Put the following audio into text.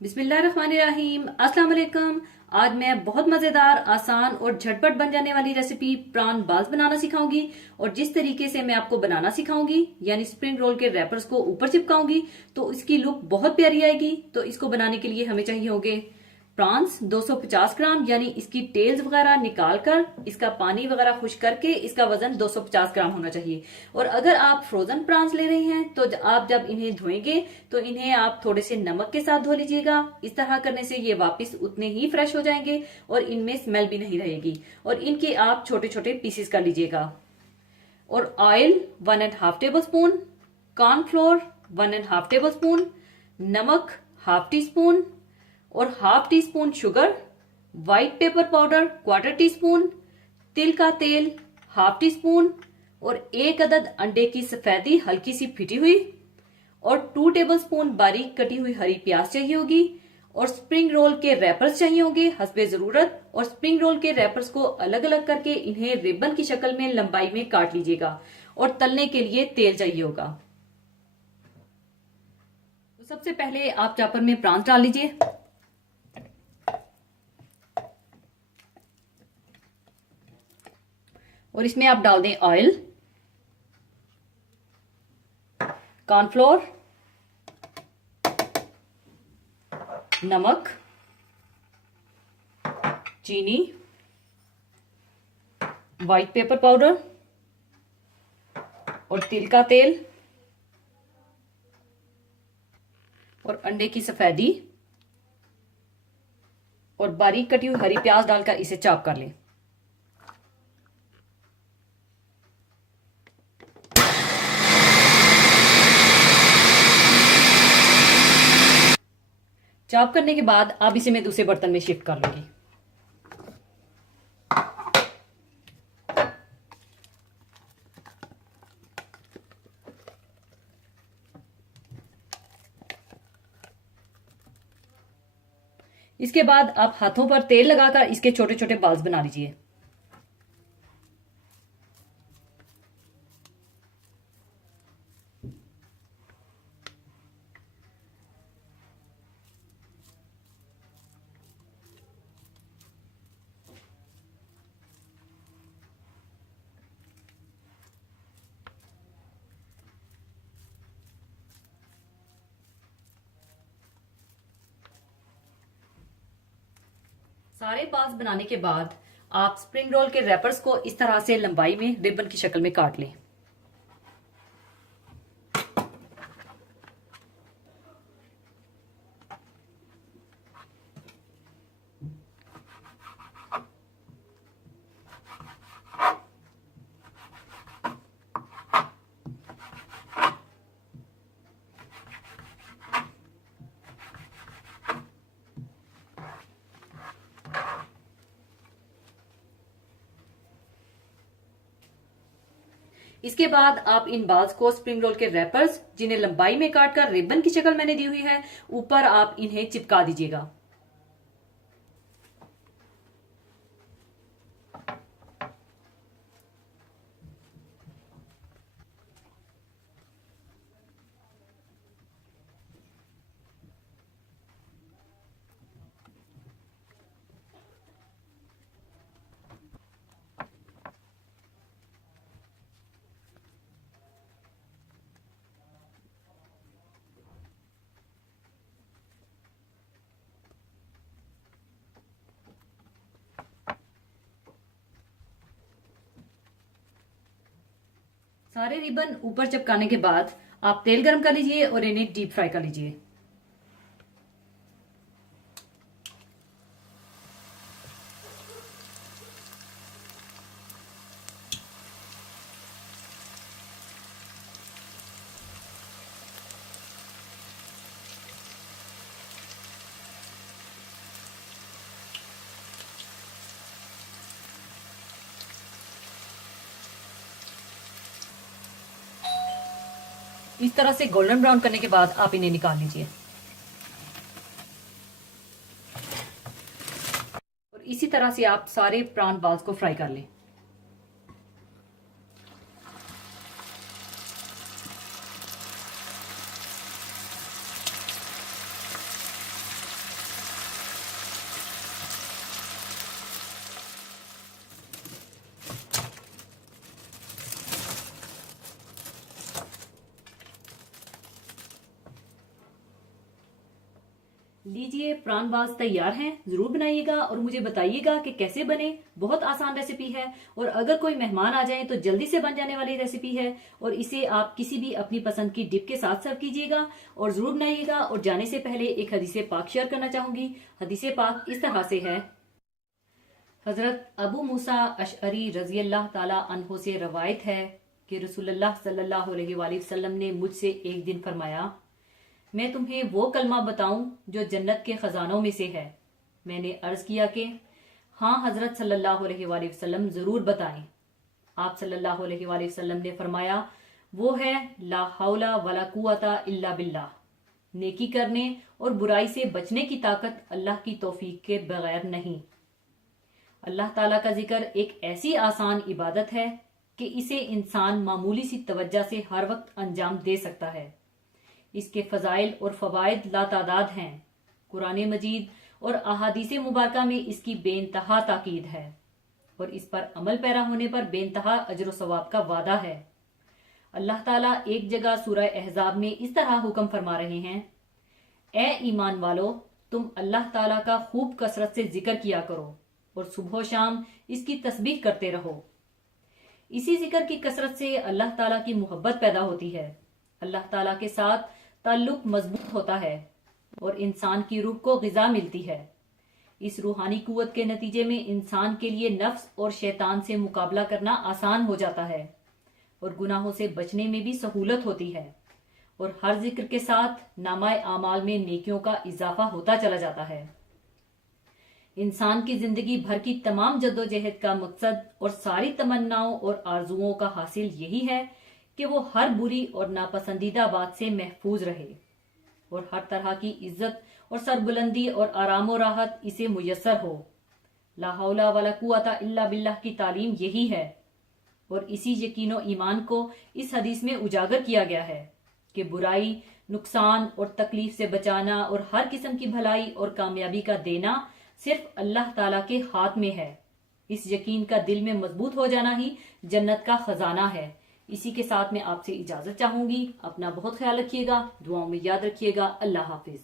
बिस्मिल्लाहिर्रहमानिर्रहीम। अस्सलाम वालेकुम। आज मैं बहुत मजेदार, आसान और झटपट बन जाने वाली रेसिपी प्रॉन बाल्स बनाना सिखाऊंगी। और जिस तरीके से मैं आपको बनाना सिखाऊंगी, यानी स्प्रिंग रोल के रैपर्स को ऊपर चिपकाऊंगी, तो इसकी लुक बहुत प्यारी आएगी। तो इसको बनाने के लिए हमें चाहिए होंगे प्रॉन्स 250 ग्राम, यानी इसकी टेल्स वगैरह निकाल कर इसका पानी वगैरह खुश करके इसका वजन 250 ग्राम होना चाहिए। और अगर आप फ्रोजन प्रॉन्स ले रहे हैं तो आप जब इन्हें धोएंगे तो इन्हें आप थोड़े से नमक के साथ धो लीजिएगा। इस तरह करने से ये वापस उतने ही फ्रेश हो जाएंगे और इनमें स्मेल भी नहीं रहेगी। और इनके आप छोटे छोटे पीसेस कर लीजिएगा। और oil 1.5 table spoon, cornflour 1.5 table spoon, नमक हाफ टी स्पून और half tea spoon sugar, white pepper powder 1/4 tea spoon, तिल का तेल हाफ टी स्पून और 1 अदद अंडे की सफेदी हल्की सी फिटी हुई और 2 टेबल स्पून बारीक कटी हुई हरी प्याज चाहिए होगी। और स्प्रिंग रोल के रैपर्स चाहिए होंगे हस्बे जरूरत। और स्प्रिंग रोल के रैपर्स को अलग अलग करके इन्हें रिबन की शक्ल में लंबाई में काट लीजिएगा। और तलने के लिए तेल चाहिए होगा। तो सबसे पहले आप चॉपर में प्रॉन्स डाल लीजिए। और इसमें आप डाल दें ऑयल, कॉर्नफ्लोर, नमक, चीनी, व्हाइट पेपर पाउडर और तिल का तेल और अंडे की सफेदी और बारीक कटी हुई हरी प्याज डालकर इसे चॉप कर लें। चॉप करने के बाद अब इसे मैं दूसरे बर्तन में शिफ्ट कर लूंगी। इसके बाद आप हाथों पर तेल लगाकर इसके छोटे छोटे बॉल्स बना लीजिए। सारे बॉल्स बनाने के बाद आप स्प्रिंग रोल के रैपर्स को इस तरह से लंबाई में रिबन की शक्ल में काट लें। इसके बाद आप इन बाल्स को स्प्रिंग रोल के रैपर्स, जिन्हें लंबाई में काटकर रिबन की शक्ल मैंने दी हुई है, ऊपर आप इन्हें चिपका दीजिएगा। सारे रिबन ऊपर चिपकाने के बाद आप तेल गरम कर लीजिए और इन्हें डीप फ्राई कर लीजिए। इस तरह से गोल्डन ब्राउन करने के बाद आप इन्हें निकाल लीजिए। और इसी तरह से आप सारे प्रॉन बॉल्स को फ्राई कर लें। लीजिए, प्राण बाल्स तैयार हैं। जरूर बनाइएगा और मुझे बताइएगा कि कैसे बने। बहुत आसान रेसिपी है और अगर कोई मेहमान आ जाए तो जल्दी से बन जाने वाली रेसिपी है। और इसे आप किसी भी अपनी पसंद की डिप के साथ सर्व कीजिएगा और जरूर बनाइएगा। और जाने से पहले एक हदीसे पाक शेयर करना चाहूंगी। हदीसे पाक इस तरह से है। हजरत अबू मूसा अशअरी रजी अल्लाह ताला अन्हो से रवायत है कि रसूलुल्लाह सल्लल्लाहु अलैहि वसल्लम ने मुझसे एक दिन फरमाया, मैं तुम्हें वो कलमा बताऊं जो जन्नत के खजानों में से है। मैंने अर्ज किया कि हाँ हजरत सल्लल्लाहु अलैहि वसल्लम, जरूर बताएं। आप सल्लल्लाहु अलैहि वसल्लम ने फरमाया, वो है ला हौला वला कुव्वता इल्ला बिल्लाह। नेकी करने और बुराई से बचने की ताकत अल्लाह की तौफीक के बगैर नहीं। अल्लाह ताला का जिक्र एक ऐसी आसान इबादत है कि इसे इंसान मामूली सी तवज्जो से हर वक्त अंजाम दे सकता है। इसके फजाइल और फवायद लातादाद हैं। कुरान मजीद और अहादीस मुबारका में इसकी बेइंतहा ताकीद है और इस पर अमल पैरा होने पर बेइंतहा अजर व सवाब का वादा है। अल्लाह ताला एक जगह सूरह अहज़ाब में इस तरह हुक्म फरमा रहे हैं, ए ईमान वालो, तुम अल्लाह ताला का खूब कसरत से जिक्र किया करो और सुबह शाम इसकी तस्बीह करते रहो। इसी जिक्र की कसरत से अल्लाह ताला की मोहब्बत पैदा होती है। अल्लाह ताला के साथ ताल्लुक मजबूत होता है और इंसान की रूह को गिजा मिलती है। इस रूहानी कुव्वत के नतीजे में इंसान के लिए नफ्स और शैतान से मुकाबला करना आसान हो जाता है और गुनाहों से बचने में भी सहूलत होती है। और हर जिक्र के साथ नामाए आमाल में नेकियों का इजाफा होता चला जाता है। इंसान की जिंदगी भर की तमाम जद्दोजहद का मकसद और सारी तमन्नाओं और आरजुओं का हासिल यही है कि वो हर बुरी और नापसंदीदा बात से महफूज रहे और हर तरह की इज्जत और सरबुलंदी और आराम और राहत इसे मुयस्सर हो। ला हौला वला कुव्वता इल्ला बिल्लाह की तालीम यही है और इसी यकीनो ईमान को इस हदीस में उजागर किया गया है कि बुराई, नुकसान और तकलीफ से बचाना और हर किस्म की भलाई और कामयाबी का देना सिर्फ अल्लाह ताला के हाथ में है। इस यकीन का दिल में मजबूत हो जाना ही जन्नत का खजाना है। इसी के साथ मैं आपसे इजाजत चाहूंगी। अपना बहुत ख्याल रखिएगा, दुआओं में याद रखिएगा। अल्लाह हाफिज।